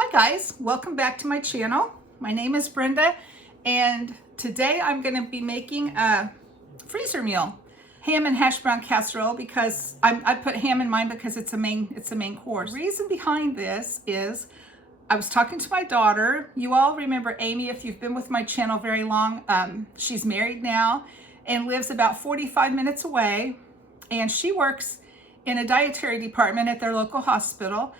Hi guys, welcome back to my channel. My name is Brenda and today I'm going to be making a freezer meal. Ham and hash brown casserole because I put ham in mine because it's a main course. The reason behind this is I was talking to my daughter. You all remember Amy if you've been with my channel very long. She's married now and lives about 45 minutes away, and she works in a dietary department at their local hospital.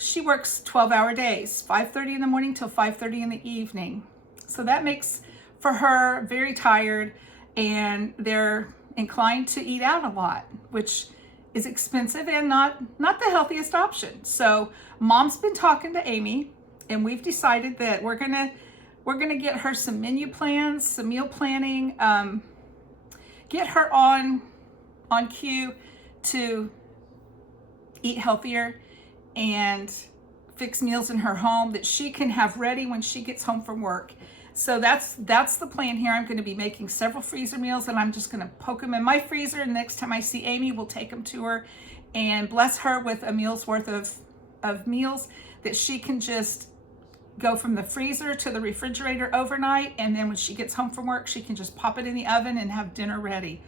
She works 12-hour days, 5:30 in the morning till 5:30 in the evening. So that makes for her very tired, and they're inclined to eat out a lot, which is expensive and not the healthiest option. So Mom's been talking to Amy, and we've decided that we're gonna get her some menu plans, some meal planning, get her on cue to eat healthier and fix meals in her home that she can have ready when she gets home from work. So that's the plan here. I'm going to be making several freezer meals, and I'm just going to poke them in my freezer. And next time I see Amy, we'll take them to her and bless her with a meal's worth of meals that she can just go from the freezer to the refrigerator overnight. And then when she gets home from work, she can just pop it in the oven and have dinner ready.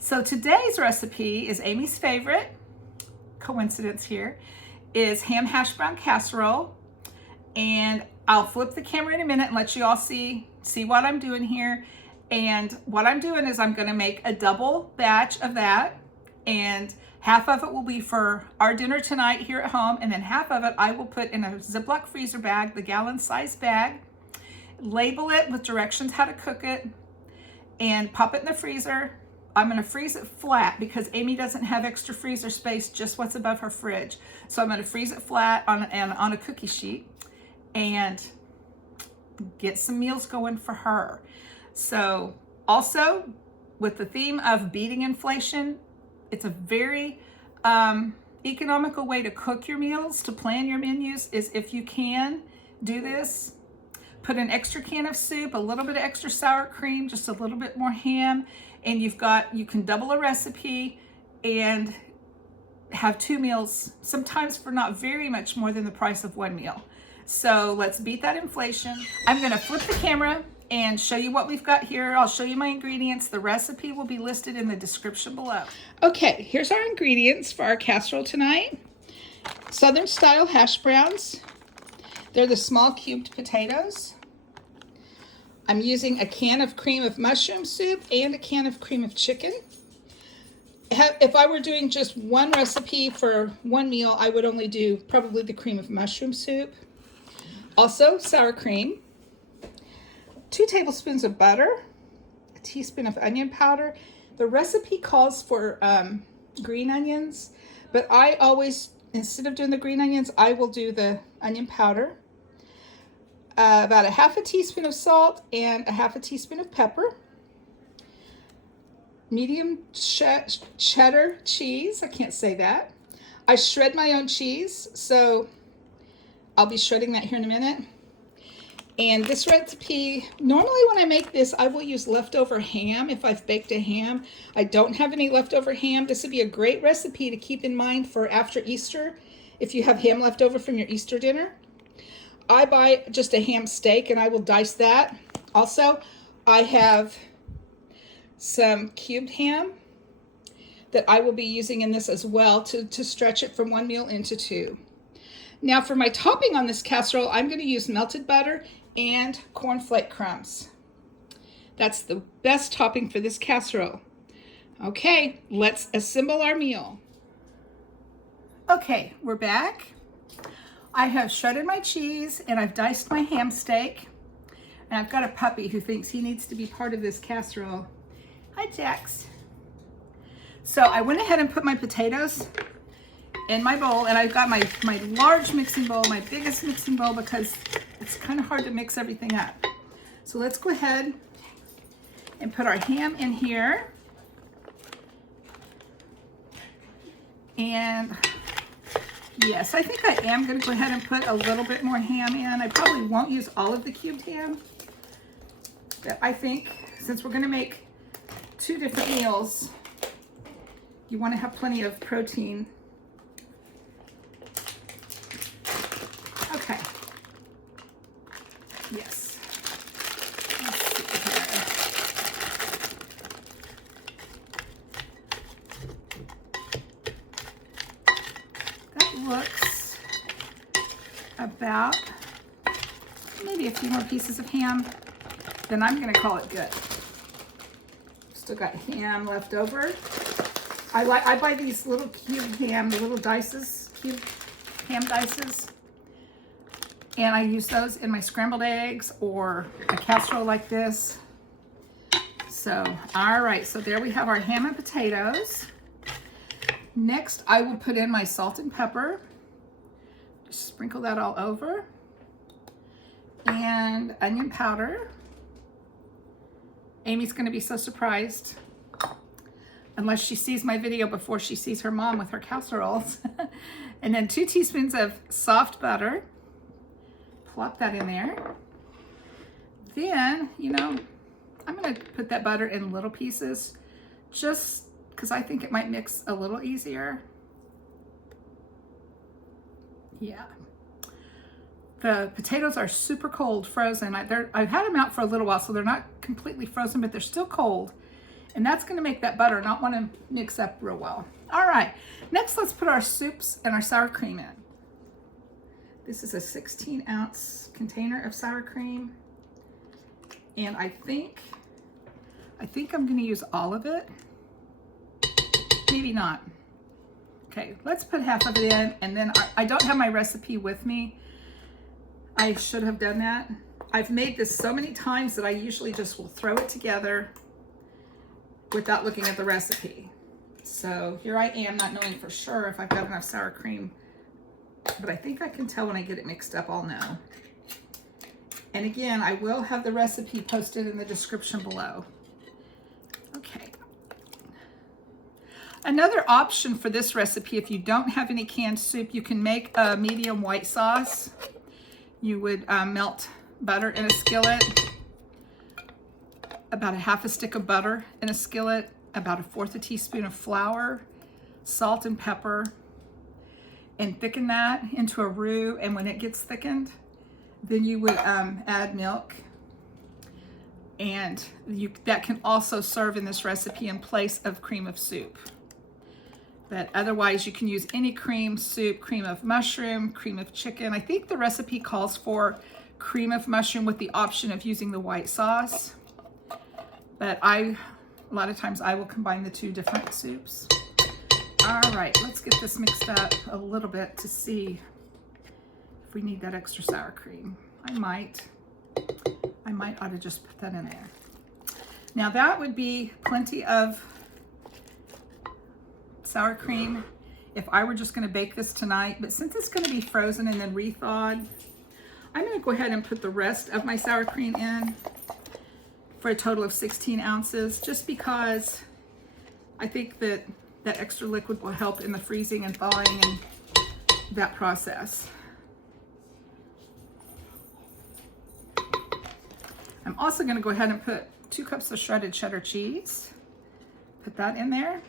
So today's recipe is Amy's favorite. Coincidence here. Is ham hash brown casserole, and I'll flip the camera in a minute and let you all see what I'm doing here. And what I'm doing is I'm going to make a double batch of that, and half of it will be for our dinner tonight here at home, and then half of it I will put in a Ziploc freezer bag, the gallon size bag, label it with directions how to cook it, and pop it in the freezer. I'm going to freeze it flat because Amy doesn't have extra freezer space, just what's above her fridge. So I'm going to freeze it flat on a cookie sheet and get some meals going for her. So also with the theme of beating inflation, it's a very economical way to cook your meals, to plan your menus, is if you can do this. Put an extra can of soup, a little bit of extra sour cream, just a little bit more ham, and you can double a recipe and have two meals, sometimes for not very much more than the price of one meal. So let's beat that inflation. I'm gonna flip the camera and show you what we've got here. I'll show you my ingredients. The recipe will be listed in the description below. Okay, here's our ingredients for our casserole tonight. Southern Style Hashbrowns. They're the small cubed potatoes. I'm using a can of cream of mushroom soup and a can of cream of chicken. If I were doing just one recipe for one meal, I would only do probably the cream of mushroom soup. Also, sour cream, 2 tablespoons of butter, a teaspoon of onion powder. The recipe calls for green onions, but I always, instead of doing the green onions, I will do the onion powder. About a half a teaspoon of salt and a half a teaspoon of pepper. Medium cheddar cheese. I can't say that. I shred my own cheese, so I'll be shredding that here in a minute. And this recipe, normally when I make this, I will use leftover ham if I've baked a ham. I don't have any leftover ham. This would be a great recipe to keep in mind for after Easter, if you have ham left over from your Easter dinner. I buy just a ham steak and I will dice that. Also, I have some cubed ham that I will be using in this as well to stretch it from one meal into two. Now for my topping on this casserole, I'm going to use melted butter and corn flake crumbs. That's the best topping for this casserole. Okay, let's assemble our meal. Okay, we're back. I have shredded my cheese and I've diced my ham steak, and I've got a puppy who thinks he needs to be part of this casserole. Hi, Jax. So I went ahead and put my potatoes in my bowl, and I've got my large mixing bowl, my biggest mixing bowl, because it's kind of hard to mix everything up. So let's go ahead and put our ham in here. And yes, I think I am going to go ahead and put a little bit more ham in. I probably won't use all of the cubed ham, but I think since we're going to make 2 different meals, you want to have plenty of protein. Okay, looks about maybe a few more pieces of ham, then I'm gonna call it good. Still got ham left over. I buy these little cube ham, the little dices, cube ham dices. And I use those in my scrambled eggs or a casserole like this. So, all right, so there we have our ham and potatoes. Next, I will put in my salt and pepper. Just sprinkle that all over. And onion powder. Amy's gonna be so surprised, unless she sees my video before she sees her mom with her casseroles. And then 2 teaspoons of soft butter. Plop that in there. Then, you know, I'm gonna put that butter in little pieces, just because I think it might mix a little easier. Yeah. The potatoes are super cold, frozen. I've had them out for a little while, so they're not completely frozen, but they're still cold. And that's gonna make that butter not wanna mix up real well. All right, next let's put our soups and our sour cream in. This is a 16-ounce container of sour cream. And I think I'm gonna use all of it. Maybe not. Okay, let's put half of it in, and then I don't have my recipe with me. I should have done that. I've made this so many times that I usually just will throw it together without looking at the recipe. So here I am, not knowing for sure if I've got enough sour cream, but I think I can tell when I get it mixed up, I'll know. And again, I will have the recipe posted in the description below. Okay. Another option for this recipe, if you don't have any canned soup, you can make a medium white sauce. You would melt butter in a skillet, about a half a stick of butter in a skillet, about 1/4 teaspoon of flour, salt and pepper, and thicken that into a roux. And when it gets thickened, then you would add milk. And that can also serve in this recipe in place of cream of soup. But otherwise, you can use any cream soup, cream of mushroom, cream of chicken. I think the recipe calls for cream of mushroom with the option of using the white sauce. But a lot of times I will combine the 2 different soups. All right, let's get this mixed up a little bit to see if we need that extra sour cream. I might ought to just put that in there. Now that would be plenty of sour cream if I were just gonna bake this tonight, but since it's gonna be frozen and then re-thawed, I'm gonna go ahead and put the rest of my sour cream in for a total of 16 ounces, just because I think that extra liquid will help in the freezing and thawing and that process. I'm also gonna go ahead and put 2 cups of shredded cheddar cheese. Put that in there.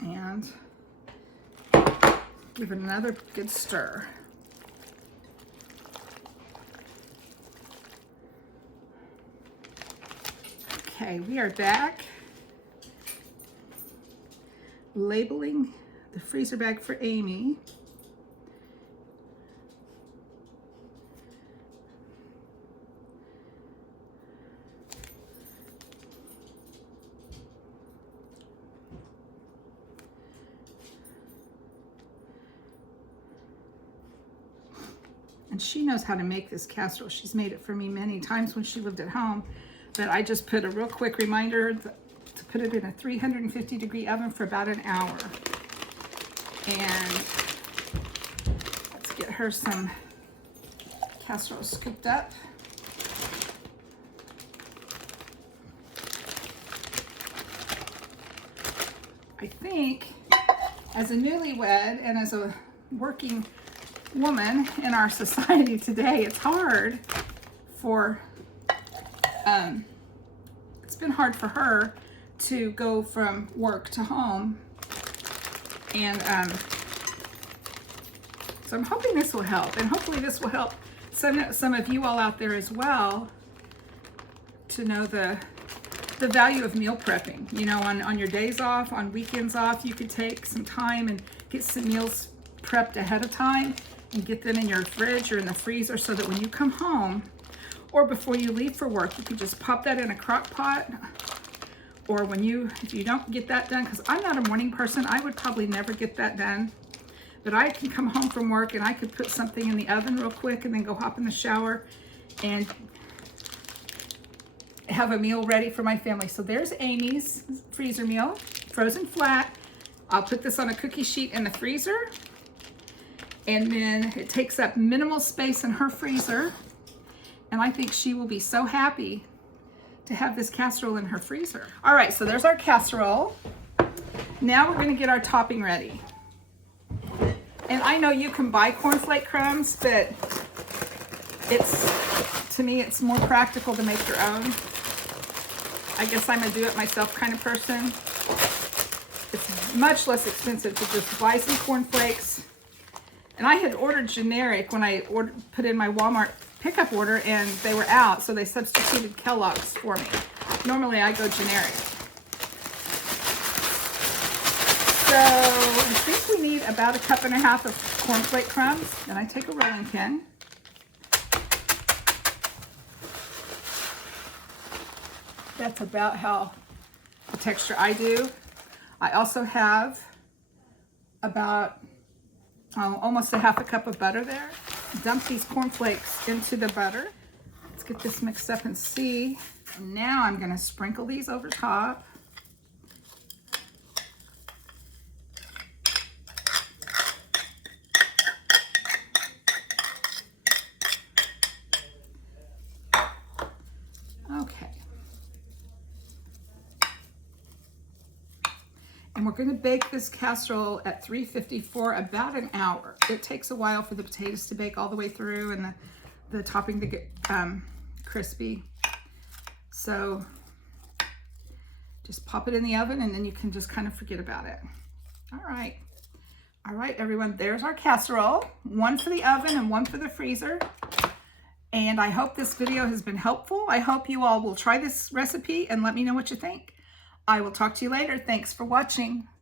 And give it another good stir. Okay, we are back. Labeling the freezer bag for Amy. And she knows how to make this casserole. She's made it for me many times when she lived at home. But I just put a real quick reminder to put it in a 350-degree oven for about an hour. And let's get her some casserole scooped up. I think as a newlywed and as a working woman in our society today, it's hard for, it's been hard for her to go from work to home. And so I'm hoping this will help, and hopefully this will help some of you all out there as well to know the the value of meal prepping. You know, on your days off, on weekends off, you could take some time and get some meals prepped ahead of time and get them in your fridge or in the freezer so that when you come home or before you leave for work, you can just pop that in a crock pot. Or if you don't get that done, because I'm not a morning person, I would probably never get that done. But I can come home from work and I could put something in the oven real quick and then go hop in the shower and have a meal ready for my family. So there's Amy's freezer meal, frozen flat. I'll put this on a cookie sheet in the freezer. And then it takes up minimal space in her freezer. And I think she will be so happy to have this casserole in her freezer. All right, so there's our casserole. Now we're gonna get our topping ready. And I know you can buy Corn Flake crumbs, but to me, it's more practical to make your own. I guess I'm a do-it-myself kind of person. It's much less expensive to just buy some Corn Flakes. And I had ordered generic when I put in my Walmart pickup order, and they were out, so they substituted Kellogg's for me. Normally I go generic. So I think we need about 1.5 cups of Corn Flake crumbs. Then I take a rolling pin. That's about how the texture I do. I also have about almost 1/2 cup of butter there. Dump these Corn Flakes into the butter. Let's get this mixed up and see. And now I'm gonna sprinkle these over top. Okay. And we're going to bake this casserole at 350 for about an hour. It takes a while for the potatoes to bake all the way through and the topping to get crispy. So just pop it in the oven and then you can just kind of forget about it. All right. All right, everyone, there's our casserole. One for the oven and one for the freezer. And I hope this video has been helpful. I hope you all will try this recipe and let me know what you think. I will talk to you later. Thanks for watching.